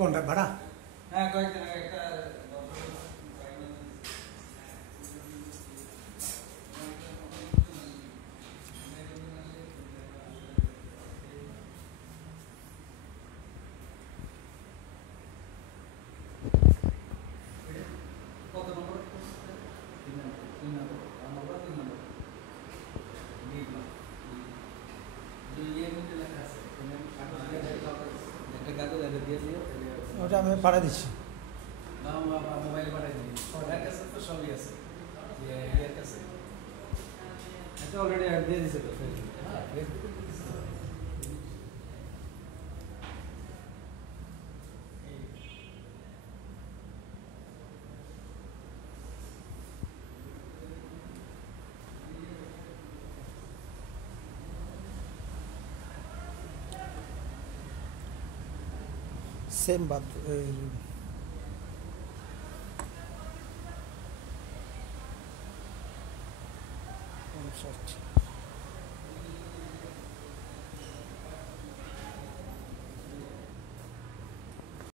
কোনটা ভাড়া? হ্যাঁ কয়েকদিন আগে একটা কত নম্বর? 3 নম্বর আমার 3 নম্বর একটা কাগজ এটা দিয়ে দিও ওটা আমি পাঠিয়ে দিচ্ছি। না মোবাইলে পাঠিয়ে দিই ওর কাছে তো সবই আছে এর কাছে এটা অলরেডি অ্যাড দিয়ে দিছে তো হ্যাঁ সেম বাদ 50